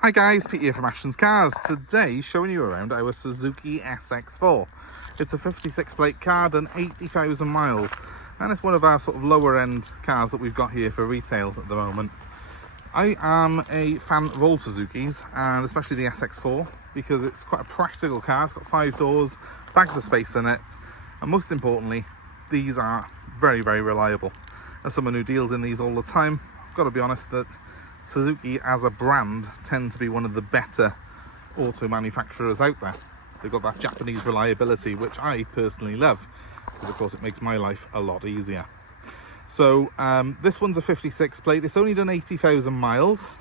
Hi guys, Pete here from Ashton's Cars. Today showing you around our Suzuki SX4. It's a 56 plate car, done 80,000 miles, and it's one of our sort of lower end cars that we've got here for retail at the moment. I am a fan of all Suzukis, and especially the SX4, because it's quite a practical car. It's got 5 doors, bags of space in it, and most importantly, these are very, very reliable. As someone who deals in these all the time, I've got to be honest that Suzuki as a brand tend to be one of the better auto manufacturers out there. They've got that Japanese reliability, which I personally love, because of course it makes my life a lot easier. So this one's a 56 plate. It's only done 80,000 miles.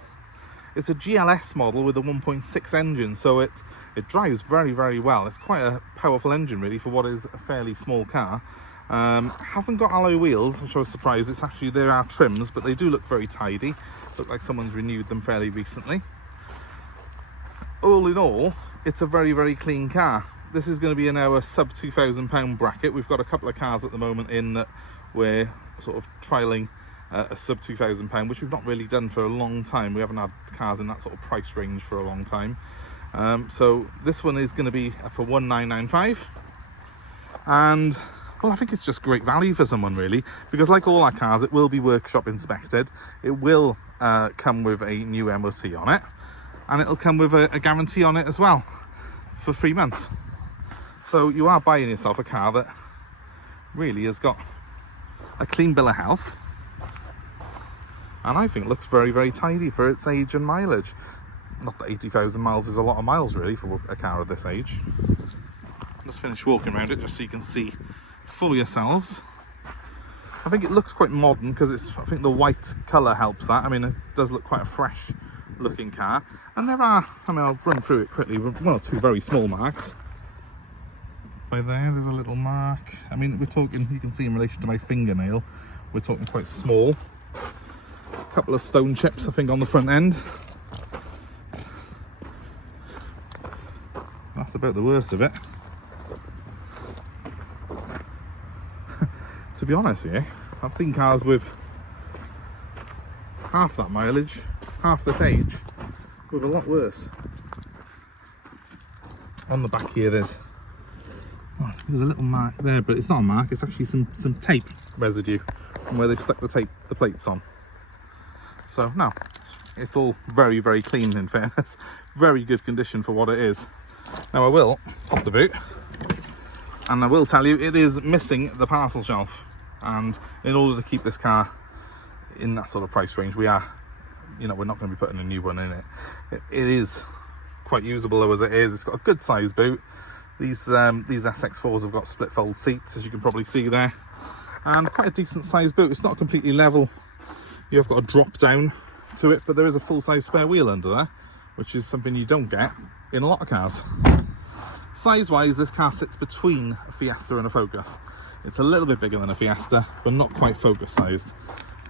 It's a GLS model with a 1.6 engine, so it drives very, very well. It's quite a powerful engine really for what is a fairly small car. Hasn't got alloy wheels, which I was surprised. It's actually, there are trims, but they do look very tidy. Look like someone's renewed them fairly recently. All in all, it's a very, very clean car. This is going to be in our sub £2,000 bracket. We've got a couple of cars at the moment in that we're sort of trialing a sub £2,000, which we've not really done for a long time. We haven't had cars in that sort of price range for a long time. So this one is going to be for 1995, and well, I think it's just great value for someone really, because like all our cars, it will be workshop inspected. It will come with a new MOT on it, and it'll come with a guarantee on it as well for 3 months. So you are buying yourself a car that really has got a clean bill of health, and I think looks very, very tidy for its age and mileage. Not that 80,000 miles is a lot of miles really for a car of this age. Just finish walking around it just so you can see for yourselves. I think it looks quite modern because I think the white colour helps that. I mean, it does look quite a fresh looking car, and there are, I'll run through it quickly, one or two very small marks. By there's a little mark. I mean, we're talking, you can see in relation to my fingernail, we're talking quite small. A couple of stone chips I think on the front end. That's about the worst of it. To be honest with you, I've seen cars with half that mileage, half that age, with a lot worse. On the back here there's a little mark there, but it's not a mark, it's actually some tape residue from where they've stuck the plates on. So no, it's all very, very clean in fairness. Very good condition for what it is. Now I will pop the boot, and I will tell you it is missing the parcel shelf, and in order to keep this car in that sort of price range, we are, we're not going to be putting a new one in it. It is quite usable though as it is. It's got a good size boot. These SX4s have got split fold seats, as you can probably see there, and quite a decent size boot. It's not completely level, you have got a drop down to it, but there is a full size spare wheel under there, which is something you don't get in a lot of cars. Size wise, this car sits between a Fiesta and a Focus. It's a little bit bigger than a Fiesta, but not quite Focus sized.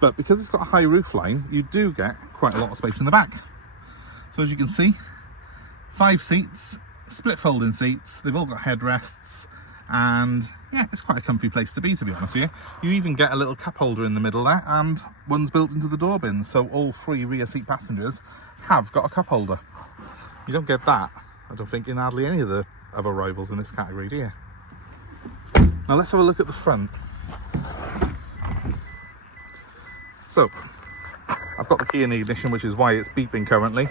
But because it's got a high roof line, you do get quite a lot of space in the back. So as you can see, 5 seats, split folding seats, they've all got headrests, and yeah, it's quite a comfy place to be honest with you. You even get a little cup holder in the middle there, and one's built into the door bins, so all 3 rear seat passengers have got a cup holder. You don't get that, I don't think, in hardly any of the other rivals in this category, do you? Now let's have a look at the front. So, I've got the key in the ignition, which is why it's beeping currently.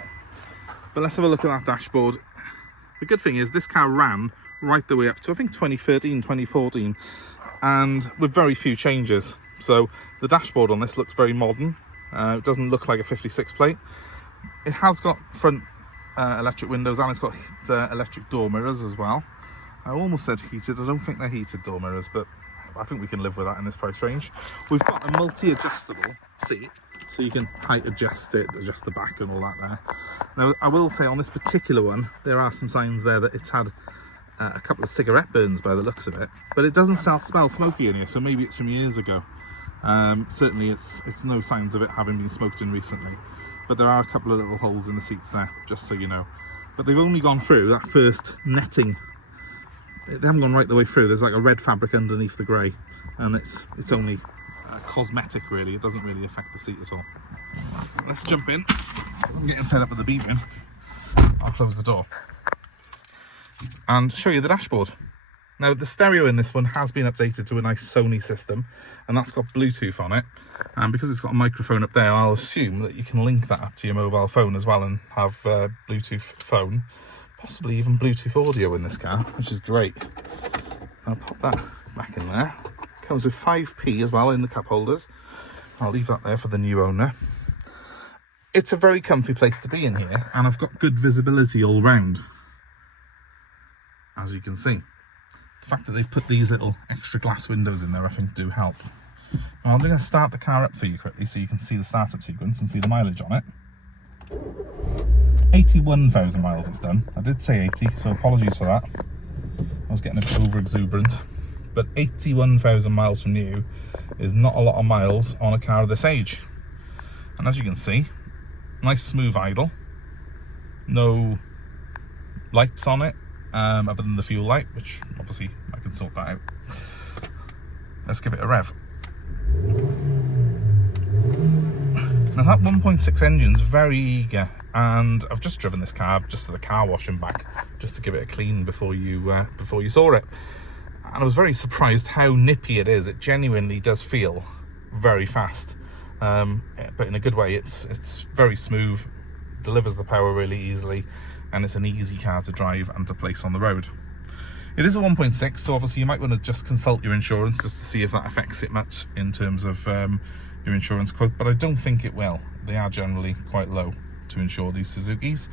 But let's have a look at that dashboard. The good thing is this car ran right the way up to, I think, 2013, 2014, and with very few changes. So the dashboard on this looks very modern. It doesn't look like a 56 plate. It has got front electric windows, and it's got electric door mirrors as well. I almost said heated. I don't think they're heated door mirrors, but I think we can live with that in this price range. We've got a multi-adjustable seat, so you can height adjust it, adjust the back and all that there. Now I will say on this particular one, there are some signs there that it's had a couple of cigarette burns by the looks of it, but it doesn't smell smoky in here, so maybe it's from years ago. Certainly it's no signs of it having been smoked in recently, but there are a couple of little holes in the seats there, just so you know. But they've only gone through that first netting. They haven't gone right the way through. There's like a red fabric underneath the grey, and it's only cosmetic really. It doesn't really affect the seat at all. Let's jump in. I'm getting fed up with the beeping. I'll close the door and show you the dashboard. Now the stereo in this one has been updated to a nice Sony system, and that's got Bluetooth on it, and because it's got a microphone up there, I'll assume that you can link that up to your mobile phone as well and have Bluetooth phone, possibly even Bluetooth audio in this car, which is great. I'll pop that back in there. Comes with 5p as well in the cup holders. I'll leave that there for the new owner. It's a very comfy place to be in here, and I've got good visibility all round, as you can see. The fact that they've put these little extra glass windows in there, I think, do help. Now, I'm going to start the car up for you quickly so you can see the startup sequence and see the mileage on it. 81,000 miles it's done. I did say 80, so apologies for that. I was getting a bit over exuberant. But 81,000 miles from new is not a lot of miles on a car of this age. And as you can see, nice smooth idle. No lights on it. Other than the fuel light, which obviously I can sort that out. Let's give it a rev. Now that 1.6 engine's very eager, and I've just driven this car just to the car wash and back, just to give it a clean before you saw it. And I was very surprised how nippy it is. It genuinely does feel very fast, but in a good way. It's very smooth, delivers the power really easily, and it's an easy car to drive and to place on the road. It is a 1.6, so obviously you might want to just consult your insurance just to see if that affects it much in terms of your insurance quote, but I don't think it will. They are generally quite low to insure these Suzukis.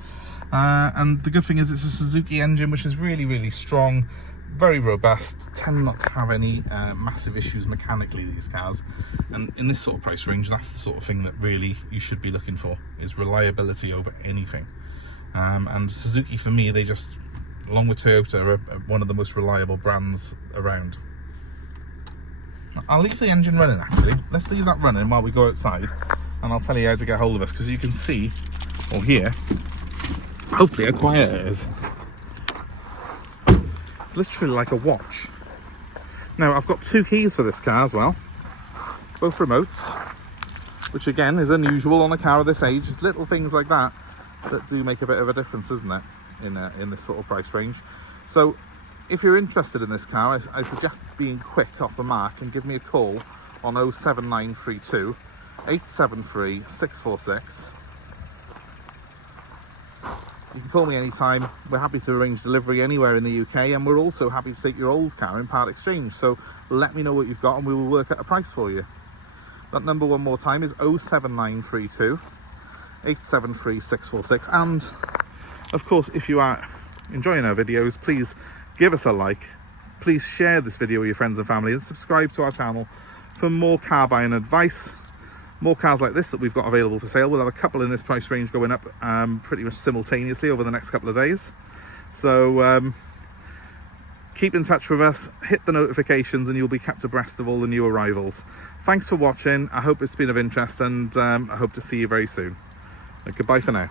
And the good thing is it's a Suzuki engine, which is really, really strong, very robust, tend not to have any massive issues mechanically, these cars. And in this sort of price range, that's the sort of thing that really you should be looking for, is reliability over anything. And Suzuki, for me, they just, along with Toyota, are one of the most reliable brands around. I'll leave the engine running, actually. Let's leave that running while we go outside, and I'll tell you how to get hold of us, because you can see, or hear, hopefully, how quiet it is. It's literally like a watch. Now, I've got 2 keys for this car as well, both remotes, which again is unusual on a car of this age. It's little things like that that do make a bit of a difference, isn't it, in this sort of price range. So if you're interested in this car, I suggest being quick off the mark and give me a call on 07932 873 646. You can call me anytime. We're happy to arrange delivery anywhere in the UK, and we're also happy to take your old car in part exchange. So let me know what you've got and we will work out a price for you. That number one more time is 07932 873 646. And of course, if you are enjoying our videos, please give us a like, please share this video with your friends and family, and subscribe to our channel for more car buying advice, more cars like this that we've got available for sale. We'll have a couple in this price range going up pretty much simultaneously over the next couple of days. So keep in touch with us, hit the notifications, and you'll be kept abreast of all the new arrivals. Thanks for watching. I hope it's been of interest, and I hope to see you very soon. Goodbye for now.